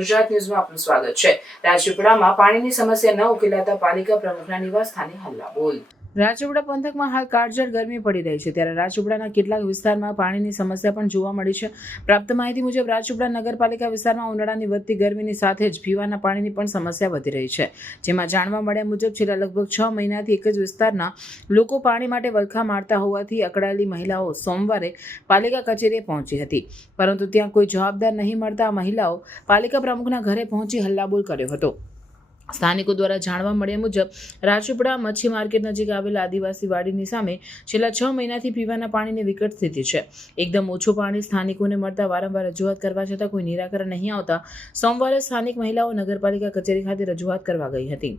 ગુજરાત ન્યૂઝમાં આપનું સ્વાગત છે। રાજપીપળામાં પાણીની સમસ્યા ન ઉકેલાતા પાલિકા પ્રમુખના નિવાસસ્થાને હલ્લાબોલ। રાજપીપળા પંથકમાં હાલ કાળઝાળ ગરમી પડી રહી છે, ત્યારે રાજપીપળાના કેટલાક વિસ્તારમાં પાણીની સમસ્યા પણ જોવા મળી છે। પ્રાપ્ત માહિતી મુજબ રાજપીપળા નગરપાલિકા વિસ્તારમાં ઉનાળાની વધતી ગરમીની સાથે જ પીવાના પાણીની પણ સમસ્યા વધી રહી છે, જેમાં જાણવા મળ્યા મુજબ છેલ્લા લગભગ 6 મહિનાથી એક જ વિસ્તારના લોકો પાણી માટે વલખા મારતા હોવાથી અકળાયેલી મહિલાઓ સોમવારે પાલિકા કચેરીએ પહોંચી હતી, પરંતુ ત્યાં કોઈ જવાબદાર નહીં મળતા મહિલાઓ પાલિકા પ્રમુખના ઘરે પહોંચી હલ્લાબોલ કર્યો હતો। સ્થાનિકો દ્વારા જાણવા મળ્યા મુજબ રાજપીપળા મચ્છી માર્કેટ નજીક આવેલા આદિવાસી વાડીની સામે છેલ્લા 6 મહિનાથી પીવાના પાણીની વિકટ સ્થિતિ છે। એકદમ ઓછું પાણી સ્થાનિકોને મળતા વારંવાર રજૂઆત કરવા છતાં કોઈ નિરાકરણ નહીં આવતા સોમવારે સ્થાનિક મહિલાઓ નગરપાલિકા કચેરી ખાતે રજૂઆત કરવા ગઈ હતી,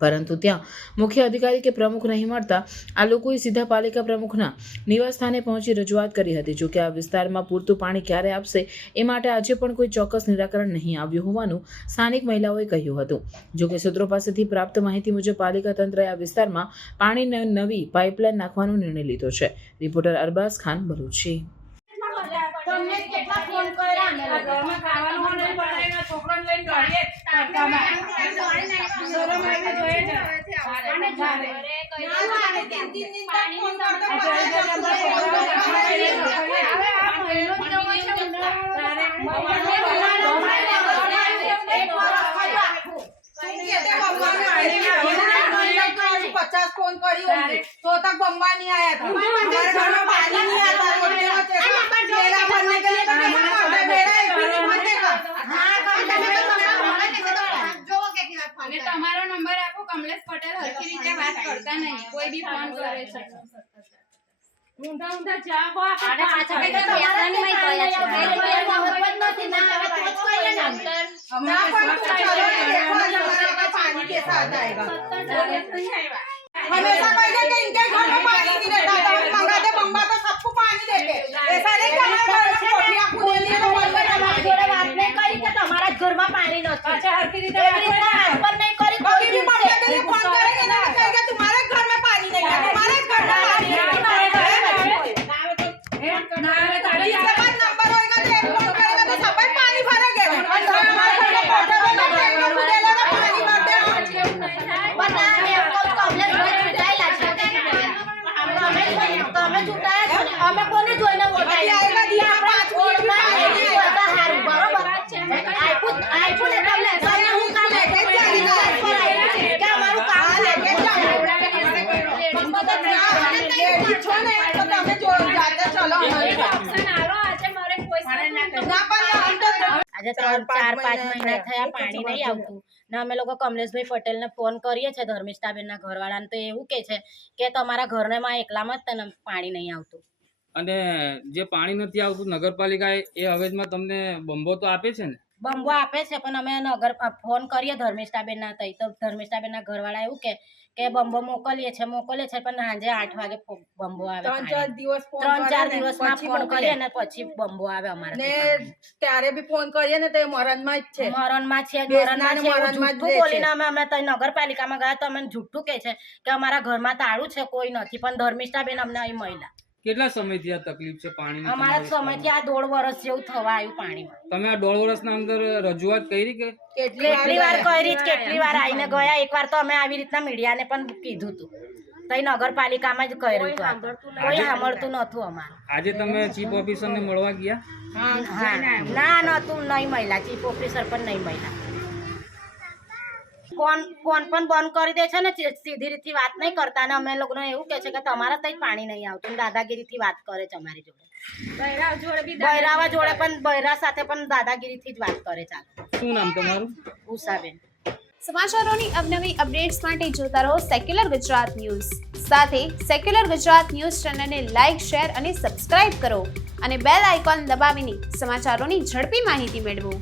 પરંતુ ત્યાં મુખ્ય અધિકારી કે પ્રમુખ નહીં મળતા આ લોકોએ સીધા પાલિકા પ્રમુખના નિવાસસ્થાને પહોંચી રજૂઆત કરી હતી। જોકે આ વિસ્તારમાં પૂરતું પાણી ક્યારે આપશે એ માટે આજે પણ કોઈ ચોક્કસ નિરાકરણ નહીં આવ્યું હોવાનું સ્થાનિક મહિલાઓએ કહ્યું હતું। જોકે સૂત્રો પાસેથી પ્રાપ્ત માહિતી મુજબ પાલિકા તંત્રએ આ વિસ્તારમાં પાણીની નવી પાઇપલાઇન નાખવાનો નિર્ણય લીધો છે। રિપોર્ટર અરબાઝ ખાન, ભરૂચી। તમને કેટલા ફોન કર્યા અમે ઘરમાં ખાવાનું નહીં બનાવીને છોકરાને લઈને દોડીએ તાકામાં શરમ આવી જોઈએ ને અને જારે અરે કઈ તીન પાણી ફોન કરતો હવે આ મહિનો જ નવો છે તારે पचास फोन करी होंगे तो तक बम्बा नहीं आया था, हमारे घर में पानी नहीं आता, मेरा बनने के लिए તમારો નંબર આપો। કમલેશ પટેલ હરખી રીતે વાત કરતા નહીં, કોઈ બી ફોન કરે છે ઊંધા ઊંધા જવાબ આપે અને પાછા કઈ બેસવાની મય કહ્યા છે મોહબ્બત નથી ના હવે તો જ કોઈને નંબર ना पर चलो देखो हमारा पानी कैसा आता है, हमेशा कहेंगे कि इनके घर में पानी नहीं रहता, तो हम मंगाते बम्बा तो सबको पानी देते, ऐसा नहीं कि हमारे घर में कोठियां खुद लिए तो बंद कर हमारी जोड़े बात नहीं करी कि तुम्हारा घर में पानी नहीं। अच्छा हरकी रीते बात पर नहीं करी, कभी भी मंडे के लिए फोन करेंगे ना कहेंगे तुम्हारे घर में पानी नहीं है, तुम्हारे घर में पानी नहीं है, इसके बाद नंबर होएगा तो एक फोन करेगा तो सब पानी भरेंगे और हमारे घर में कोठे में नहीं खुद ले लेगा पानी भरते हम बता मैं आपको कमलेश भाई छुटाई लागे તમે છૂટાયા છો અમે કોને જોઈને વોટાઈ આવેલા દિયા 5 મિનિટમાં બોલતા હારું બરોબર આઈફોન એટલે તમને હું કામ લેકે ચાલી કે અમારું કામ લેકે ચાલી છો ને તો તમે જો જાતે ચલો ઓપ્શન આલો આજે મારે કોઈ ના પણ આમ તો આજે 4-5 મહિના થયા પાણી નહીં આવતું ને અમે લોકો કમલેશભાઈ પટેલને ફોન કરીએ છીએ ધર્મિષ્ઠાબેનના ઘરવાળાને, તો એવું કહે છે કે તમારા ઘરને માં એકલામાં જ તને પાણી નહીં આવતું। અને જે પાણી નથી આવતું નગરપાલિકાએ એ હવેજમાં તમને બંબો તો આપે છે ને? બંબો આપે છે પણ અમે ફોન કરીએ ધર્મિષ્ઠાબેનના તઈ તો ધર્મિષ્ઠાબેનના ઘરવાળા એવું કે બંબો મોકલીએ છે પણ સાંજે 8 વાગે બંબો આવે, 3-4 દિવસમાં ફોન કરીએ ને પછી બંબો આવે અમારે ને ત્યારે બી ફોન કરીએ ને તે મરણમાં જ છે, મરણમાં છે જૂઠું બોલીને અમે તઈ નગરપાલિકામાં ગયા તો અમને જૂઠું કહે છે કે અમારા ઘરમાં તાળું છે કોઈ નથી, પણ ધર્મિષ્ઠાબેન અમને અહીં મહિલા કેટલા સમયથી આ તકલીફ છે પાણીની? અમારા સમયથી આ 1.5 વર્ષ જેવું થવા આવ્યું પાણીમાં। તમે આ 1.5 વર્ષના અંદર રજૂઆત કરી કે કેટલી વાર કરી, કેટલી વાર આવીને ગયા। એકવાર તો અમે આવી રીતના મીડિયાને પણ કીધું હતું, તઈ નગરપાલિકામાં જ કર્યું હતું, કોઈ સાંભળતું નતું અમારું। આજે તમે ચીફ ઓફિસરને મળવા ગયા? હા ના નતું, નહીં મળ્યા, ચીફ ઓફિસર પણ નહીં મળ્યા। ફોન પણ બંધ કરી દે છે ને, સીધી રીતથી વાત નહીં કરતા, અને અમે લોકોને એવું કહે છે કે તમારા તઈ પાણી નહીં આવતું, દાદાગીરીથી વાત કરે છે અમારી જોડે। બૈરાવા જોડે પણ બૈરા સાથે પણ દાદાગીરીથી જ વાત કરે છે। શું નામ તમારું? ઉષાબેન। સમાચારોની અવનવી અપડેટ્સ માટે જોતા રહો સેક્યુલર ગુજરાત ન્યૂઝ। સાથે સેક્યુલર ગુજરાત ન્યૂઝ ચેનલને લાઇક, શેર અને સબસ્ક્રાઇબ કરો અને બેલ આઇકોન દબાવીને સમાચારોની ઝડપી માહિતી મેળવો।